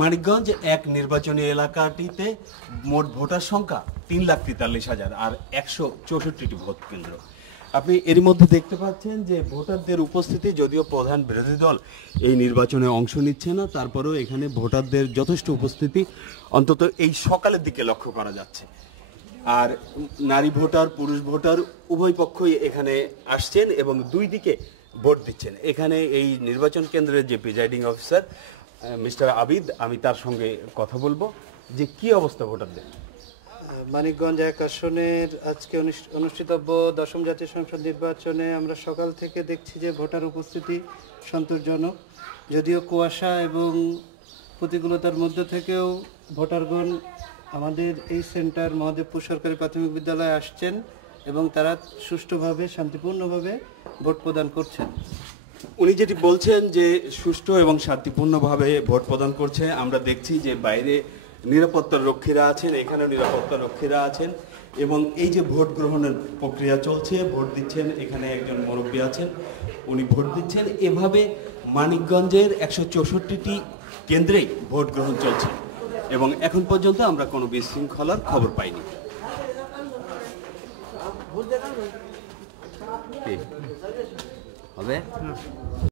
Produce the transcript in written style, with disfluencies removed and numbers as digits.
মানিকগঞ্জ এক নির্বাচনী এলাকাটিতে মোট ভোটার সংখ্যা 3,43,000 আর 164টি ভোট কেন্দ্র। আপনি এর মধ্যে দেখতে পাচ্ছেন যে ভোটারদের উপস্থিতি, যদিও প্রধান বিরোধী দল এই নির্বাচনে অংশ নিচ্ছে না, তারপরেও এখানে ভোটারদের যথেষ্ট উপস্থিতি অন্তত এই সকালের দিকে লক্ষ্য করা যাচ্ছে। আর নারী ভোটার, পুরুষ ভোটার উভয় পক্ষই এখানে আসছেন এবং দুই দিকে ভোট দিচ্ছেন। এখানে এই নির্বাচন কেন্দ্রের যে প্রিজাইডিং অফিসার মিস্টার আবিদ, আমি তার সঙ্গে কথা বলবো যে কি অবস্থা ভোটারদের। মানিকগঞ্জ এক আসনের আজকে অনুষ্ঠিতব্য দশম জাতীয় সংসদ নির্বাচনে আমরা সকাল থেকে দেখছি যে ভোটার উপস্থিতি সন্তোষজনক। যদিও কুয়াশা এবং প্রতিকূলতার মধ্যে থেকেও ভোটারগণ আমাদের এই সেন্টার মহাদেবপুর সরকারি প্রাথমিক বিদ্যালয়ে আসছেন এবং তারা সুষ্ঠুভাবে শান্তিপূর্ণভাবে ভোট প্রদান করছেন। উনি যেটি বলছেন যে সুষ্ঠু এবং শান্তিপূর্ণভাবে ভোট প্রদান করছে, আমরা দেখছি যে বাইরে নিরাপত্তা রক্ষীরা আছেন, এখানেও নিরাপত্তা রক্ষীরা আছেন এবং এই যে ভোট গ্রহণের প্রক্রিয়া চলছে, ভোট দিচ্ছেন, এখানে একজন মুরব্বী আছেন, উনি ভোট দিচ্ছেন। এভাবে মানিকগঞ্জের 164টি কেন্দ্রেই ভোট গ্রহণ চলছে এবং এখন পর্যন্ত আমরা কোনো বিশৃঙ্খলার খবর পাইনি। হবে